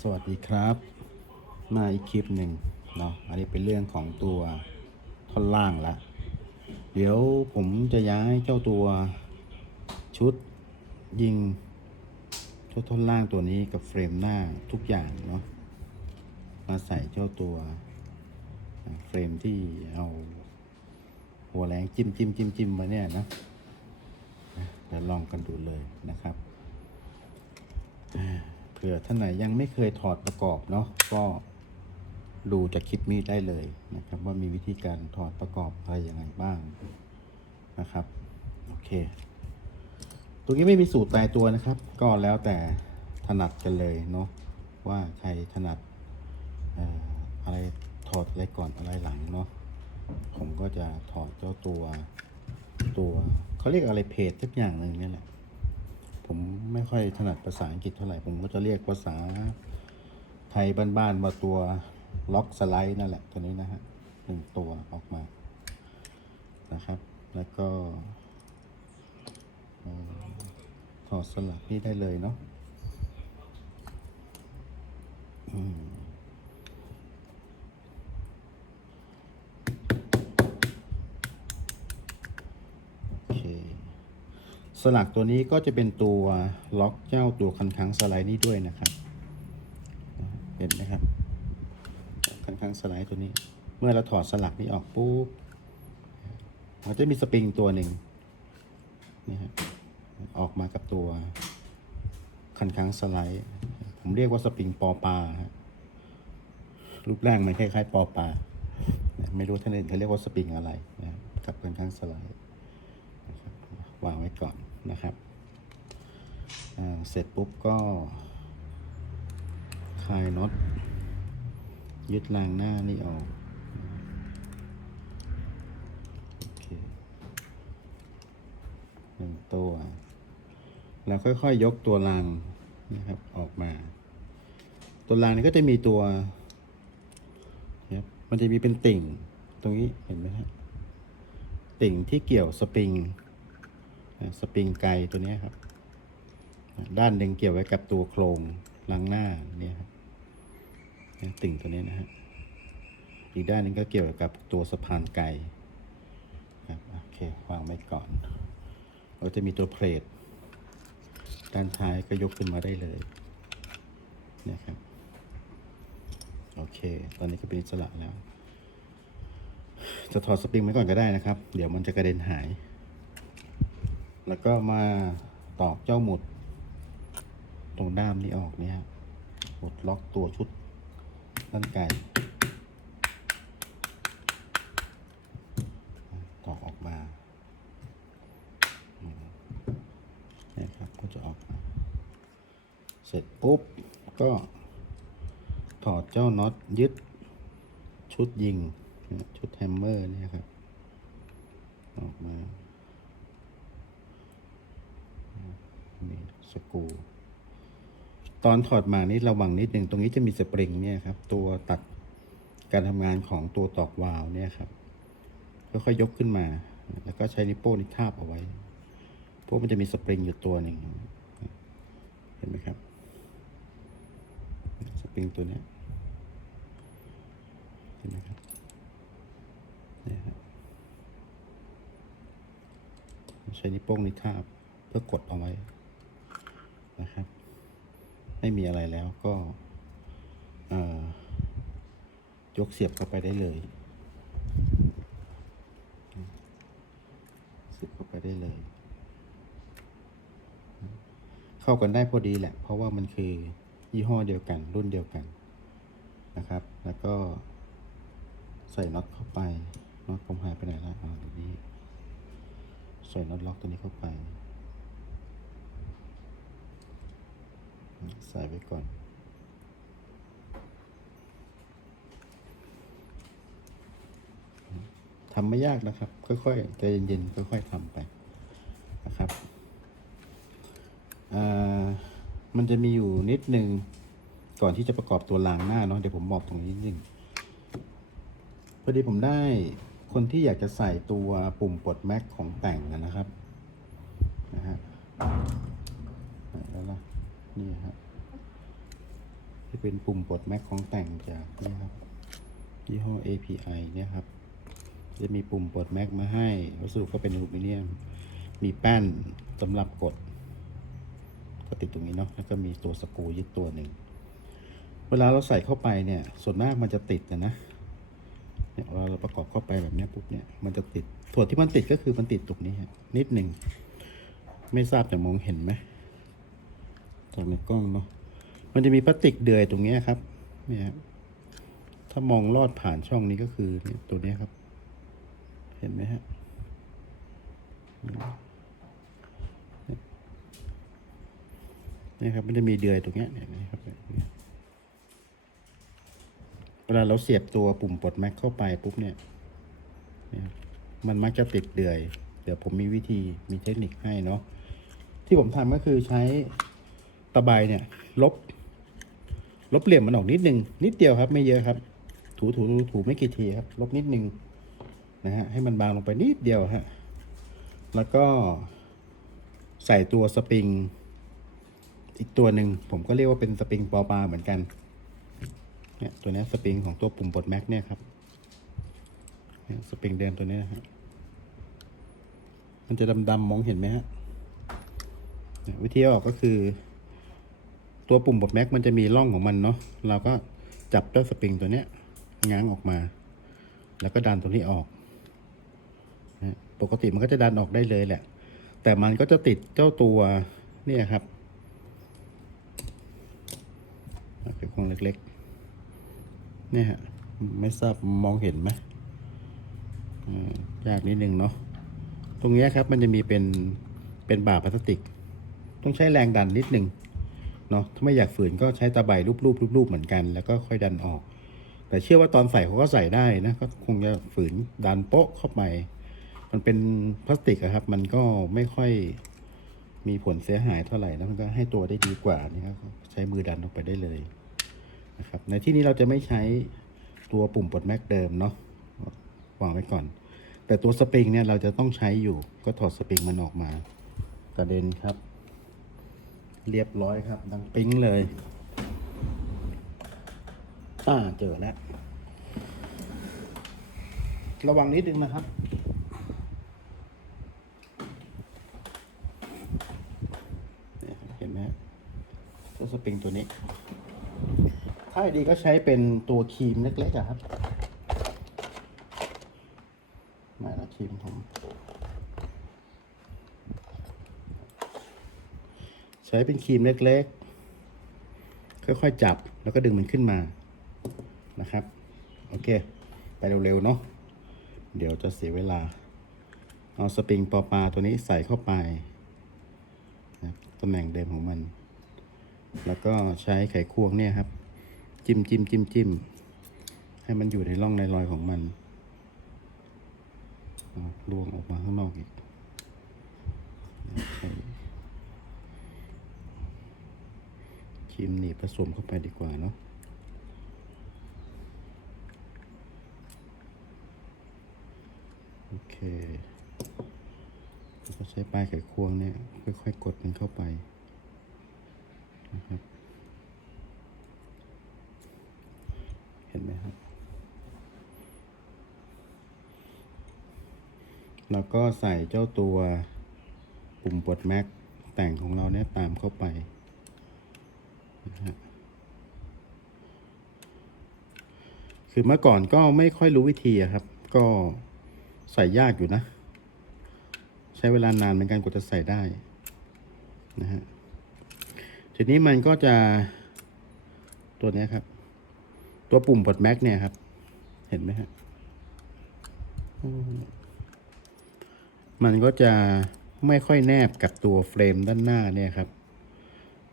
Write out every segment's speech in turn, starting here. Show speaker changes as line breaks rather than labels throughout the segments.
สวัสดีครับ มาอีกคลิปหนึ่งเนาะอันนี้เป็นเรื่องของตัวท่อนล่างละ เดี๋ยวผมจะย้ายเจ้าตัวชุดยิงชุดท่อนล่างตัวนี้กับเฟรมหน้าทุกอย่างเนาะมาใส่เจ้าตัวเฟรมที่เอาหัวแรงจิ้มจิ้มจิ้มจิ้มมาเนี่ยนะเดี๋ยวลองกันดูเลยนะครับ ผื่อท่านไหนยังไม่เคยถอดประกอบเนาะก็ดูจากคลิปนี้ได้เลยนะครับ ว่ามีวิธีการถอดประกอบอะไรยังไงบ้างนะครับโอเคตัวนี้ไม่มีสูตรตายตัวนะครับ ก็แล้วแต่ถนัดกันเลยเนาะว่าใครถนัดเอ่ออะไรถอดอะไรก่อนอะไรหลังเนาะผมก็จะถอดเจ้าตัวตัวเขาเรียกอะไรเพจทุกอย่างหนึ่งนี่แหละ ผมไม่ค่อยถนัดภาษาอังกฤษเท่าไหร่ ผมก็จะเรียกภาษาไทยบ้านๆว่าตัวล็อกสไลด์นั่นแหละตัวนี้นะฮะหนึ่งตัวออกมานะครับ แล้วก็ต่อถอดสลักนี่ได้เลยเนาะอืมโอเค สลักตัวนี้ก็จะเป็นตัวล็อกเจ้าตัวคันค้างสไลด์นี้ด้วยนะครับ เห็นไหมครับ คันค้างสไลด์ตัวนี้ เมื่อเราถอดสลักนี้ออกปุ๊บมันจะมีสปริงตัวหนึ่งนี่ฮะออกมากับตัวคันค้างสไลด์ ผมเรียกว่าสปริงปอปลาฮะรูปร่างมันคล้ายๆปอปลาไม่รู้ท่านอื่นเขาเรียกว่าสปริงอะไรนะครับกับคันค้างสไลด์วางไว้ก่อน นะครับ เสร็จปุ๊บก็คลายน็อตยึดรางหน้านี่ออกหนึ่งตัว แล้วค่อยๆยกตัวรางนะครับออกมา ตัวรางนี้ก็จะมีตัวนะครับมันจะมีเป็นติ่งตรงนี้เห็นไหมครับติ่งที่เกี่ยวสปริง สปริงไกตัวนี้ครับ ด้านหนึ่งเกี่ยวไว้กับตัวโครงหลังหน้าเนี่ยครับติ่งตัวนี้นะฮะอีกด้านนึงก็เกี่ยวกับตัวสะพานไกครับโอเควางไว้ก่อนเราจะมีตัวเพลทด้านท้ายก็ยกขึ้นมาได้เลยนะครับโอเค ตอนนี้ก็เป็นอิสระแล้ว จะถอดสปริงไว้ก่อนก็ได้นะครับ เดี๋ยวมันจะกระเด็นหาย แล้วก็มาตอกเจ้าหมุด ตรงด้ามนี้ออกเนี่ยหมุดล็อกตัวชุดด้านไก่ตอกออกมาเนี่ยครับก็จะออกมาเสร็จปุ๊บก็ถอดเจ้าน็อตยึดชุดยิง ชุดแฮมเมอร์เนี่ยครับ ออกมา นี่ สกูตอนถอดมานี่ระวังนิดหนึ่งตรงนี้จะมีสปริงเนี่ยครับ ตัวตัดการทำงานของตัวตอกวาล์วเนี่ยครับค่อยๆยกขึ้นมา แล้วก็ใช้นิ้วโป้งนี่ทาบเอาไว้เพราะมันจะมีสปริงอยู่ตัวหนึ่งเห็นไหมครับ สปริงตัวนี้เห็นไหมครับนี่ครับใช้นิ้วโป้งนี่ทาบเพื่อกดเอาไว้ นะครับ ไม่มีอะไรแล้วก็ยกเสียบเข้าไปได้เลยเสียบเข้าไปได้เลย เข้ากันได้พอดีแหละ เพราะว่ามันคือยี่ห้อเดียวกัน รุ่นเดียวกันนะครับ แล้วก็ใส่น็อตเข้าไปน็อตผมหายไปไหนล้วอ่าตรงนี้ ใส่น็อตล็อกตัวนี้เข้าไป ใส่ไว้ก่อนทำไม่ยากนะครับ ค่อยๆใจเย็นๆค่อยๆทำไปนะครับอ่ามันจะมีอยู่นิดนึงก่อนที่จะประกอบตัวรางหน้าเนาะเดี๋ยวผมบอกตรงนี้นิดนึงพอดีผมได้คนที่อยากจะใส่ตัวปุ่มปลดแม็กของแต่งนะครับนะฮะ นแล้วล่ะนี่เป็นปุ่มปลดแม็กของแต่งจากนี่ครับยี่ห้อ API เนี่ยครับ จะมีปุ่มปลดแม็กมาให้วัสดุก็เป็นอลูมิเนียม มีแป้นสำหรับกด ก็ติดตรงนี้เนาะแล้วก็มีตัวสกรูยึดตัวหนึ่งเวลาเราใส่เข้าไปเนี่ย ส่วนมากมันจะติดนะนะเนี่ยเวลาเราประกอบเข้าไปแบบนี้ปุ๊บเนี่ยมันจะติดส่วนที่มันติดก็คือมันติดตรงนี้ฮะนิดหนึ่งไม่ทราบจะมองเห็นไหม จากในกล้องเนาะมันจะมีพลาสติกเดือยตรงนี้ครับ เนี่ยถ้ามองลอดผ่านช่องนี้ก็คือตัวนี้ครับ เห็นไหมฮะนี่ครับ มันจะมีเดือยตรงนี้เนี่ยนะครับเนี่ยเวลาเราเสียบตัวปุ่มปลดแม็กเข้าไปปุ๊บเนี่ยมันมักจะติดเดือย เดี๋ยวผมมีวิธีมีเทคนิคให้เนาะที่ผมทำก็คือใช้ ตะไบเนี่ย ลบ ลบเหลี่ยมมันออกนิดนึง นิดเดียวครับ ไม่เยอะครับถูถูถูถูไม่กี่ทีครับ ลบนิดนึงนะฮะให้มันบางลงไปนิดเดียวฮะแล้วก็ใส่ตัวสปริง อีกตัวหนึ่งผมก็เรียกว่าเป็นสปริงปอปลาเหมือนกันเนี่ยตัวนี้สปริงของตัวปุ่มปลดแม็กเนี่ยครับเนี่ยสปริงเดิมตัวนี้นะฮะมันจะดำๆมองเห็นไหมฮะวิธีออกก็คือ ตัวปุ่มปลดแม็กมันจะมีร่องของมันเนาะเราก็จับเจ้าสปริงตัวเนี้ยง้างออกมา แล้วก็ดันตัวนี้ออกนะปกติมันก็จะดันออกได้เลยแหละ แต่มันก็จะติดเจ้าตัวเนี่ยครับเป็นโครงเล็กๆ เนี่ยฮะไม่ทราบมองเห็นไหมยากนิดนึงเนาะตรงนี้ครับมันจะมีเป็นเป็นบ่าพลาสติก ต้องใช้แรงดันนิดนึง เนาะถ้าไม่อยากฝืนก็ใช้ตะไบรูปๆรูปๆเหมือนกัน แล้วก็ค่อยดันออก แต่เชื่อว่าตอนใส่เขาก็ใส่ได้นะก็คงจะฝืนดันโป๊ะเข้าไป มันเป็นพลาสติกอะครับ มันก็ไม่ค่อยมีผลเสียหายเท่าไหร่แล้วมันก็ให้ตัวได้ดีกว่านี่ครับใช้มือดันออกไปได้เลยนะครับ ในที่นี้เราจะไม่ใช้ตัวปุ่มปลดแม็กเดิมเนาะวางไว้ก่อน แต่ตัวสปริงเนี่ยเราจะต้องใช้อยู่ก็ถอดสปริงมันออกมากระเด็นครับ เรียบร้อยครับ ดังปิ๊งเลยอ่าเจอแล้ว ระวังนิดนึงนะครับเห็นไหมตัวสปริงตัวนี้ ถ้าดีก็ใช้เป็นตัวครีมเล็กๆอะครับไม่ละครีมผม ใช้เป็นครีมเล็กๆ ค่อยๆจับแล้วก็ดึงมันขึ้นมานะครับ โอเค ไปเร็วๆเนาะเดี๋ยวจะเสียเวลา เอาสปริงปอปลาตัวนี้ใส่เข้าไปนะตำแหน่งเดิมของมัน แล้วก็ใช้ไขควงเนี่ยครับ จิ้มจิ้มจิ้มจิ้มให้มันอยู่ในร่องในรอยของมันอะลวงออกมาข้างนอกอีกใช้ค รีมหนีบผสมเข้าไปดีกว่าเนาะโอเคก็ใช้ปลายไขควงเนี่ยค่อยๆกดมันเข้าไปนะครับเห็นไหมครับแล้วก็ใส่เจ้าตัวปุ่มปลดแม็กแต่งของเราเนี่ยตามเข้าไป คือเมื่อก่อนก็ไม่ค่อยรู้วิธีครับ ก็ใส่ยากอยู่นะ ใช้เวลานานเหมือนกันกว่าจะใส่ได้นะฮะทีนี้มันก็จะตัวนี้ครับ ตัวปุ่มปลดแม็กเนี่ยครับ เห็นไหมฮะมันก็จะไม่ค่อยแนบกับตัวเฟรมด้านหน้าเนี่ยครับ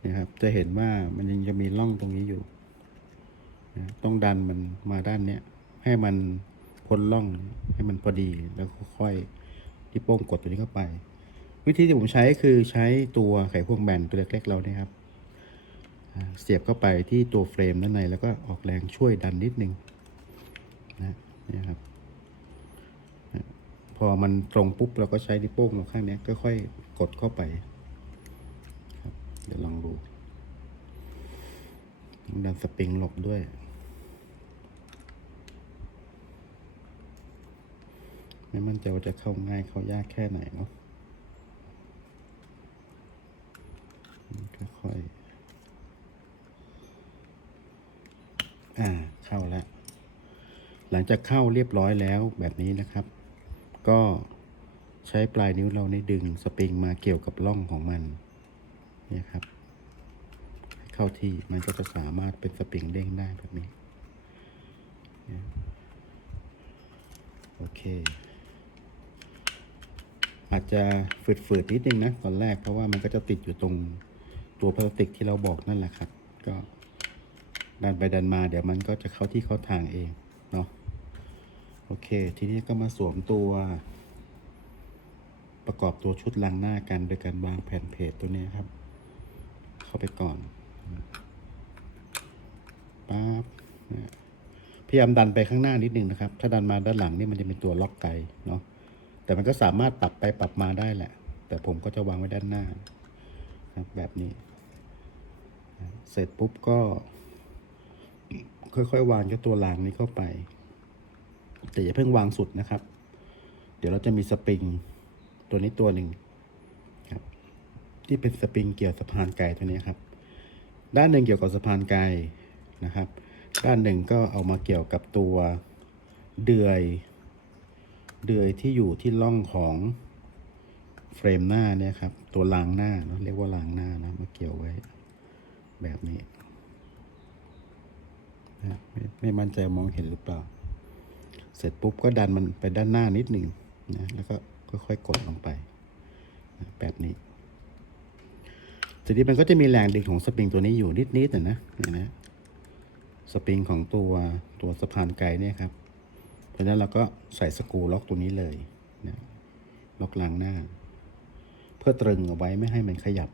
นี่ยครับ จะเห็นว่ามันยังจะมีร่องตรงนี้อยู่นะต้องดันมันมาด้านเนี้ยให้มันพ้นร่องให้มันพอดีแล้วค่อยๆที่โป้งกดตัวนี้เข้าไป วิธีที่ผมใช้คือใช้ตัวไขควงแบนตัวเล็กๆเราเนี่ยครับเสียบเข้าไปที่ตัวเฟรมด้านในแล้วก็ออกแรงช่วยดันนิดนึงนะนี่ครับพอมันตรงปุ๊บเราก็ใช้นิ้วโป้งเราข้างนี้ค่อยๆกดเข้าไป เดี๋ยวลองดูดันสปริงหลบด้วย ไม่มั่นใจว่าจะเข้าง่ายเข้ายากแค่ไหนเนาะค่อยๆอ่า เข้าแล้ว หลังจากเข้าเรียบร้อยแล้วแบบนี้นะครับ ก็ใช้ปลายนิ้วเราในดึงสปริงมาเกี่ยวกับร่องของมัน เนี่ยครับให้เข้าที่มันก็จะสามารถเป็นสปริงเด้งได้แบบนี้โอเค อาจจะฝืดๆนิดนึงนะตอนแรกเพราะว่ามันก็จะติดอยู่ตรงตัวพลาสติกที่เราบอกนั่นแหละครับ ก็ดันไปดันมาเดี๋ยวมันก็จะเข้าที่เข้าทางเองเนาะโอเค ทีนี้ก็มาสวมตัว ประกอบตัวชุดล้างหน้ากันโดยการวางแผ่นเพจตัวนี้ครับาไปก่อนปั๊บเนี่ยพยายามดันไปข้างหน้านิดนึงนะครับ ถ้าดันมาด้านหลังนี่มันจะเป็นตัวล็อกไกเนาะ แต่มันก็สามารถปรับไปปรับมาได้แหละ แต่ผมก็จะวางไว้ด้านหน้าแบบนี้ เสร็จปุ๊บก็ ค่อยๆ วางเจ้าตัวรางนี้เข้าไป แต่อย่าเพิ่งวางสุดนะครับ เดี๋ยวเราจะมีสปริง ตัวนี้ตัวหนึ่ง ที่เป็นสปริงเกี่ยวสะพานไกตัวนี้ครับ ด้านหนึ่งเกี่ยวกับสะพานไกนะครับ ด้านหนึ่งก็เอามาเกี่ยวกับตัวเดือย เดือยที่อยู่ที่ร่องของเฟรมหน้าเนี่ยครับ ตัวรางหน้าเนอะเรียกว่ารางหน้านะมาเกี่ยวไว้แบบนี้นะไม่ไม่มั่นใจมองเห็นหรือเปล่า เสร็จปุ๊บก็ดันมันไปด้านหน้านิดหนึ่งนะแล้วก็ค่อยๆกดลงไปนะแบบนี้ ทีนี้มันก็จะมีแรงดึงของสปริงตัวนี้อยู่นิดๆนะนะเนี่ยนะสปริงของตัวตัวสะพานไกลเนี่ยครับ เพราะฉะนั้นเราก็ใส่สกรูล็อกตัวนี้เลยนะล็อกหลังหน้า เพื่อตรึงเอาไว้ไม่ให้มันขยับ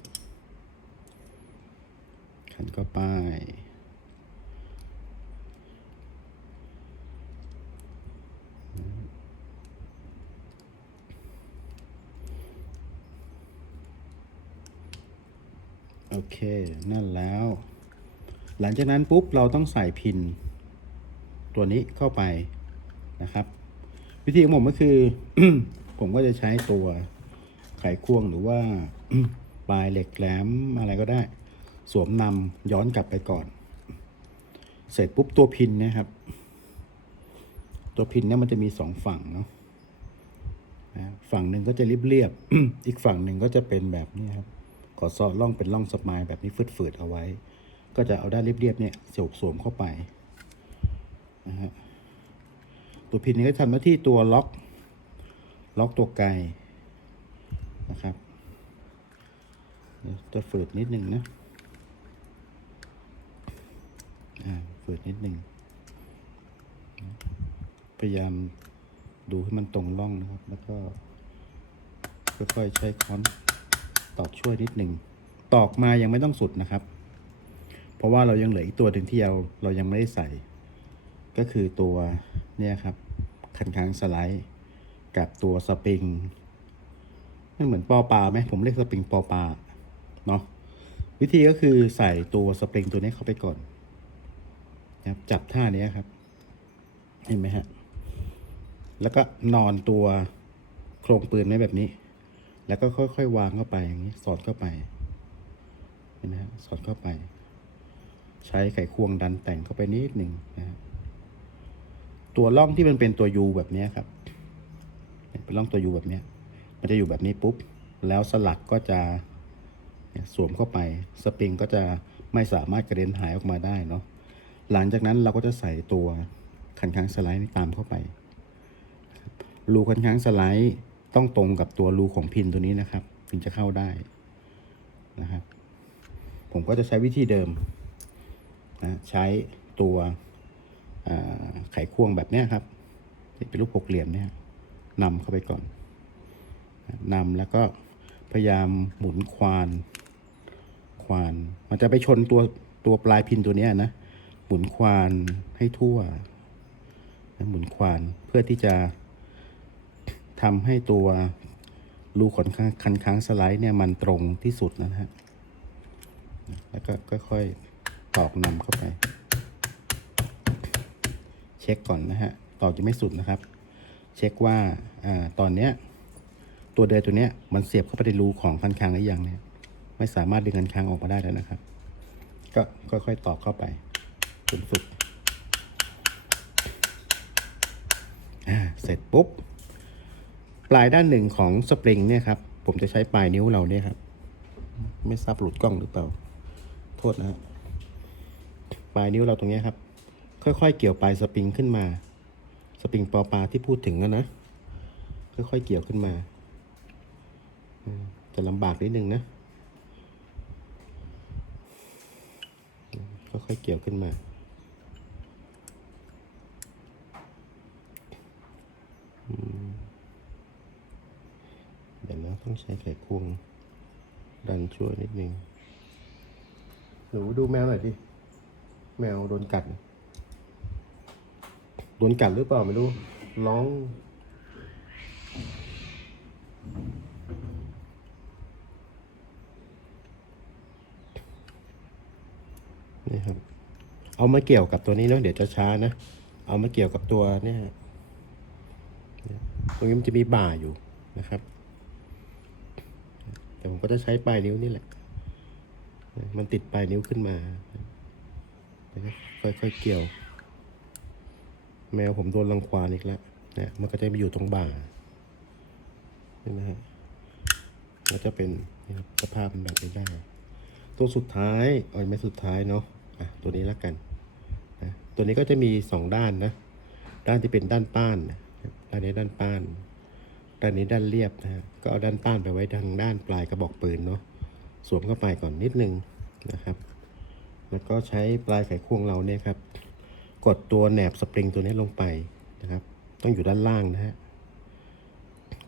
ขันก็ป้าย โอเคนั่นแล้ว หลังจากนั้นปุ๊บเราต้องใส่พิน ตัวนี้เข้าไปนะครับ วิธีของผมก็คือ ผมก็จะใช้ตัวไขควงหรือว่าปลายเหล็กแหลมอะไรก็ได้ สวมนำย้อนกลับไปก่อน เสร็จปุ๊บตัวพินนะครับ ตัวพินเนี่ยมันจะมีสองฝั่งเนาะฝั่งหนึ่งก็จะเรียบๆอีกฝั่งหนึ่งก็จะเป็นแบบนี้ครับ อซอล่องเป็นล่องสมายแบบนี้ฟืดๆเอาไว้ ก็จะเอาด้านเรียบๆเนี่ยสวมสวมเข้าไปนะฮะตัวพินนี้ก็ทำหน้าที่ตัวล็อก ล็อกตัวไกลนะครับจะฝืดนิดนึงนะฝืดนิดนึงพยายามดูให้มันตรงร่องนะครับ แล้วก็ค่อยๆใช้ค้อน ตอกช่วยนิดหนึ่งตอกมายังไม่ต้องสุดนะครับ เพราะว่าเรายังเหลืออีกตัวหนึ่งที่เราเรายังไม่ได้ใส่ ก็คือตัวเนี่ยครับ คันค้างสไลด์ กับตัวสปริงมันเหมือนปอปลาไหมผมเรียกสปริงปอปลาเนาะวิธีก็คือใส่ตัวสปริงตัวนี้เข้าไปก่อนนะครับจับท่านี้ครับ เห็นไหมฮะ แล้วก็นอนตัวโครงปืนไว้แบบนี้ แล้วก็ค่อยๆวางเข้าไปอย่างนี้สอดเข้าไปเห็นไหมฮะสอดเข้าไป ใช้ไขควงดันแต่งเข้าไปนิดหนึ่งนะฮะตัวร่องที่มันเป็นตัวยูแบบนี้ครับ เป็นร่องตัวยูแบบนี้มันจะอยู่แบบนี้ปุ๊บ แล้วสลักก็จะสวมเข้าไป สปริงก็จะไม่สามารถกระเด็นหายออกมาได้เนาะ หลังจากนั้นเราก็จะใส่ตัวคันค้างสไลด์นี่ตามเข้าไป รูคันค้างสไลด์ ต้องตรงกับตัวรูของพินตัวนี้นะครับ ถึงจะเข้าได้นะครับ ผมก็จะใช้วิธีเดิมนะใช้ตัวไขควงแบบนี้ครับที่เป็นรูปหกเหลี่ยมเนี่ยนำเข้าไปก่อนนำแล้วก็พยายามหมุนควาน ควาน มันจะไปชนตัวตัวปลายพินตัวนี้นะ หมุนควานให้ทั่วหมุนควานเพื่อที่จะ ทำให้ตัวรูขนคันค้างสไลด์เนี่ยมันตรงที่สุดนะฮะ แล้วก็ค่อยๆตอกนำเข้าไป เช็คก่อนนะฮะ ตอกจะไม่สุดนะครับ เช็คว่าอ่าตอนเนี้ยตัวเดยตัวเนี้ยมันเสียบเข้าไปในรูของคันค้างหรือยังเนี่ย ไม่สามารถดึงคันค้างออกมาได้แล้วนะครับ ก็ค่อยๆตอกเข้าไปจนสุดอ่าเสร็จปุ๊บ ลายด้านหนึ่งของสปริงเนี่ยครับ ผมจะใช้ปลายนิ้วเราเนี่ยครับ ไม่ทราบหลุดกล้องหรือเปล่า โทษนะฮะปลายนิ้วเราตรงนี้ครับ ค่อยๆ เกี่ยวปลายสปริงขึ้นมา สปริงปอปลาที่พูดถึงนะนะ ค่อยๆ เกี่ยวขึ้นมา จะลำบากนิดนึงนะ ค่อยๆ เกี่ยวขึ้นมาเดี๋ยวนะต้องใช้ไขควงดันช่วยนิดนึงหนูดูแมวหน่อยดิ แมวโดนกัด โดนกัดหรือเปล่าไม่รู้ ร้องนี่ครับ เอามาเกี่ยวกับตัวนี้แล้วเดี๋ยวจะช้านะ เอามาเกี่ยวกับตัวเนี่ยฮะตรงนี้มันจะมีบ่าอยู่นะครับ แต่ผมก็จะใช้ปลายนิ้วนี่แหละ มันติดปลายนิ้วขึ้นมาค่อยๆเกี่ยว แมวผมโดนรังควานอีกแล้วเนี่ยมันก็จะไปอยู่ตรงบ่าเห็นไหมฮะก็จะเป็นนี่ครับสภาพเป็นแบบนี้ได้ตัวสุดท้ายเอ้ยไม่สุดท้ายเนาะอะตัวนี้แล้วกันนะตัวนี้ก็จะมีสองด้านนะ ด้านที่เป็นด้านป้านนะด้านนี้ด้านป้าน ด้านนี้ด้านเรียบนะฮะก็เอาด้านป้านไปไว้ทางด้านปลายกระบอกปืนเนาะสวมเข้าไปก่อนนิดนึงนะครับ แล้วก็ใช้ปลายไขควงเราเนี่ยครับ กดตัวแหนบสปริงตัวนี้ลงไปนะครับ ต้องอยู่ด้านล่างนะฮะ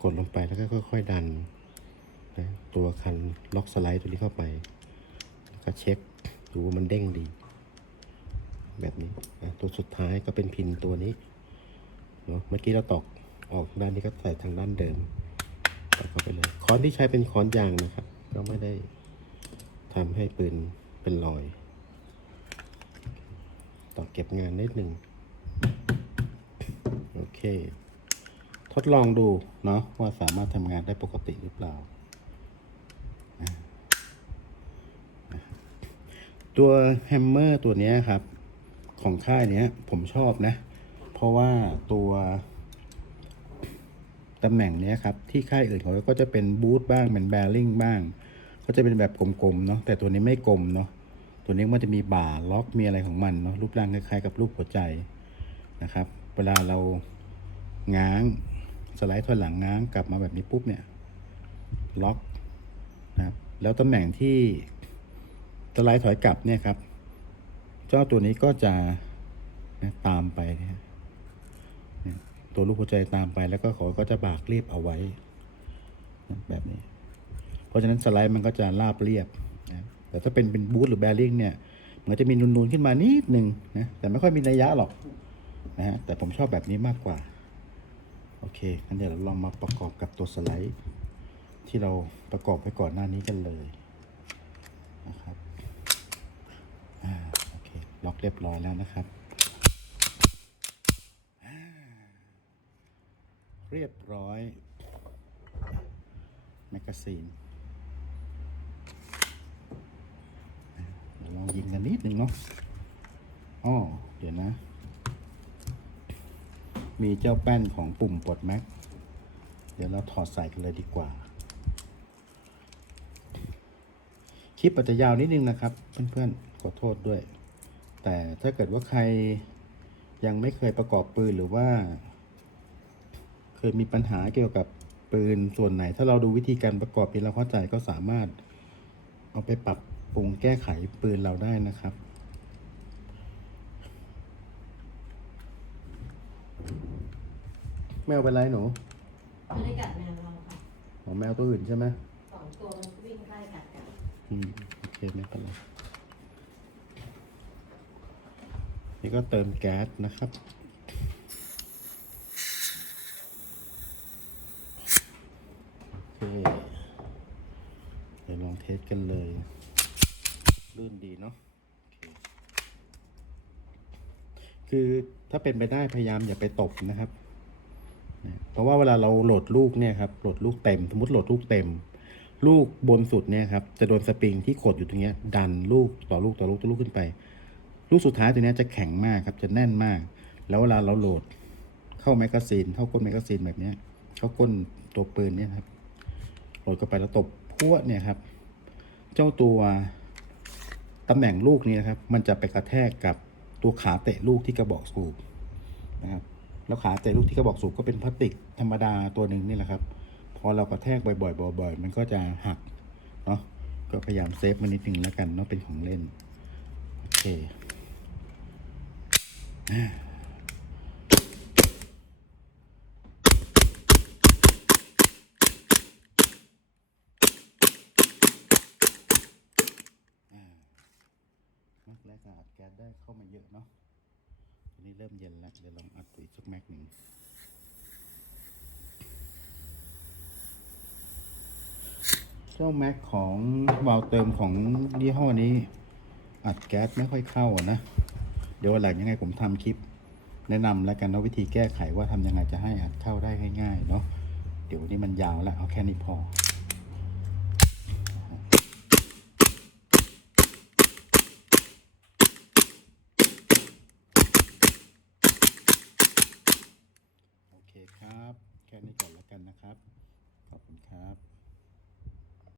กดลงไปแล้วก็ค่อย ๆ ดันนะตัวคันล็อกสไลด์ตัวนี้เข้าไปแล้วก็เช็คดูว่ามันเด้งดี แบบนี้อะตัวสุดท้ายก็เป็นพินตัวนี้เนาะเมื่อกี้เราตอก ออกด้านนี้ก็ใส่ทางด้านเดิมใส่เข้าไปเลยค้อนที่ใช้เป็นค้อนยางนะครับ ก็ไม่ได้ทำให้ปืนเป็นรอย ต่อเก็บงานนิดหนึ่งโอเค ทดลองดูเนาะว่าสามารถทำงานได้ปกติหรือเปล่า ตัวแฮมเมอร์ตัวนี้ครับ ของค่ายนี้ผมชอบนะ เพราะว่าตัว ตำแหน่งนี้ครับที่ค่ายอื่นเขาก็จะเป็นบูทบ้างเป็นแบริ่งบ้าง ก็จะเป็นแบบกลมๆเนาะแต่ตัวนี้ไม่กลมเนาะตัวนี้มันจะมีบ่าล็อกมีอะไรของมันเนาะรูปร่างคล้ายๆกับรูปหัวใจนะครับ เวลาเราง้างสไลด์ถอยหลังง้างกลับมาแบบนี้ปุ๊บเนี่ยล็อกนะครับแล้วตำแหน่งที่สไลด์ถอยกลับเนี่ยครับ เจ้าตัวนี้ก็จะนะตามไปนะ ตัวลูกหัวใจตามไป แล้วก็เขาก็จะบากเรียบเอาไว้แบบนี้ เพราะฉะนั้นสไลด์มันก็จะราบเรียบนะแต่ถ้าเป็นเป็นบูทหรือแบริ่งเนี่ย มันจะมีนูนๆขึ้นมานิดหนึ่งนะแต่ไม่ค่อยมีนัยยะหรอกนะฮะแต่ผมชอบแบบนี้มากกว่า โอเคงั้นเดี๋ยวเราลองมาประกอบกับตัวสไลด์ ที่เราประกอบไปก่อนหน้านี้กันเลยนะครับอ่าโอเคล็อกเรียบร้อยแล้วนะครับอ่า เรียบร้อยแมกกาซีนเดี๋ยวลองยิงกันนิดนึงเนาะอ้อเดี๋ยวนะ มีเจ้าแป้นของปุ่มปลดแม็ก เดี๋ยวเราถอดใส่กันเลยดีกว่า คลิปอาจจะยาวนิดนึงนะครับ เพื่อนๆ ขอโทษด้วย แต่ถ้าเกิดว่าใครยังไม่เคยประกอบปืนหรือว่า เคยมีปัญหาเกี่ยวกับปืนส่วนไหน ถ้าเราดูวิธีการประกอบปืนเราเข้าใจก็สามารถเอาไปปรับปรุงแก้ไขปืนเราได้นะครับแมวเป็นไรหนู
ไม่ได้กัดแมวเราค่ะ
ของแมวตัวอื่นใช่ไหม
สองตัวมันวิ่งไล่กัดกัน
อืมโอเคไม่เป็นไรนี่ก็เติมแก๊สนะครับ โอเค เดี๋ยวลองเทส กันเลย ลื่นดีเนาะคือถ้าเป็นไปได้พยายามอย่าไปตบนะครับ เพราะว่าเวลาเราโหลดลูกเนี่ยครับโหลดลูกเต็ม สมมติโหลดลูกเต็ม ลูกบนสุดเนี่ยครับจะโดนสปริงที่กดอยู่ตรงเนี้ยดันลูกต่อลูกต่อลูกต่อลูกขึ้นไป ลูกสุดท้ายตัวเนี้ยจะแข็งมากครับจะแน่นมาก แล้วเวลาเราโหลดเข้าแมกกาซีนเข้าก้นแมกกาซีนแบบเนี้ยเข้าก้นตัวปืนเนี่ยครับโหลดเข้าไปแล้วตบพัวเนี่ยครับ เจ้าตัวตำแหน่งลูกนี้นะครับ มันจะไปกระแทกกับตัวขาเตะลูกที่กระบอกสูบนะครับ แล้วขาเตะลูกที่กระบอกสูบก็เป็นพลาสติกธรรมดาตัวหนึ่งนี่แหละครับ พอเรากระแทกบ่อยๆบ่อยๆมันก็จะหักเนาะ ก็พยายามเซฟมันนิดนึงแล้วกันเนาะเป็นของเล่น โอเค แม็กแรกก็อัดแก๊สได้เข้ามาเยอะเนาะทีนี้เริ่มเย็นแล้ว เดี๋ยวลองอัดตัวอีกสักแม็กหนึ่งเจ้าแม็กของวาล์วเติมของยี่ห้อนี้ อัดแก๊สไม่ค่อยเข้านะ เดี๋ยววันหลังยังไงผมทำคลิป แนะนำแล้วกันว่าวิธีแก้ไขว่าทำยังไงจะให้อัดเข้าได้ง่ายๆเนาะเดี๋ยวนี้มันยาวแล้วเอาแค่นี้พอ